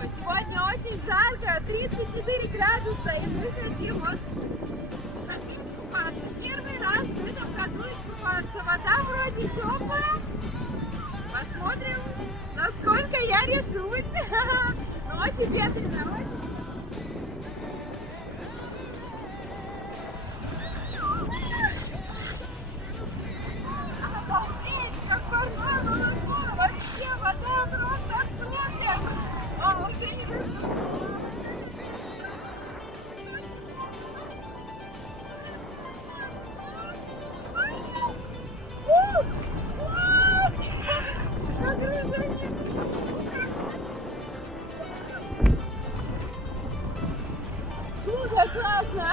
Сегодня очень жарко, 34 градуса, и мы хотим искупаться. Первый раз в этом году искупаться. Вода вроде теплая. Посмотрим, насколько я решусь. Но очень ветрено, очень. Обалдеть, какой мама, вообще вода просто супер. А, уже не держу. Супер классно!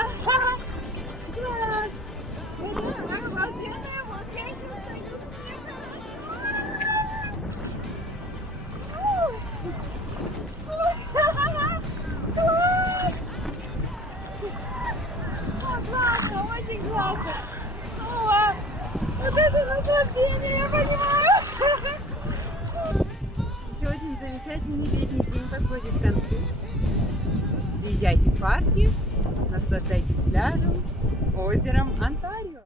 Класс! Это обалденная, вот я еще стою. Классно, очень классно! О, вот это наслаждение, я понимаю! Сегодня замечательный летний день подходит к концу. Приезжайте в парки, наслаждайтесь пляжем, озером,